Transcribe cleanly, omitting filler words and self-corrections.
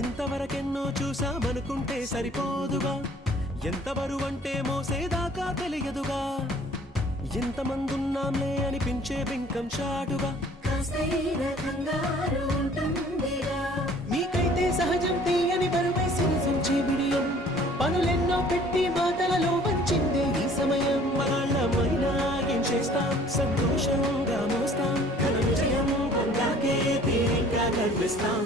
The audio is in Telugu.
ఇంతవరకెన్నో చూసామనుకుంటే సరిపోదుగా, ఎంత బరువంటే మోసేదాకా తెలియదుగా, ఇంతమందున్నాంలే అనిపించే బింకం చాటుగా మీకైతే సహజం తీయని బరువై సిరిసించే బిడియం, పనులెన్నో పెట్టి మాటలలో వంచిందే ఈ సమయం. మగాళ్ళమైనా ఏం చేస్తాం, సంతోషంగా మోస్తాం, ఘన విజయం పొందాకే తీరిగ్గా గర్విస్తాం.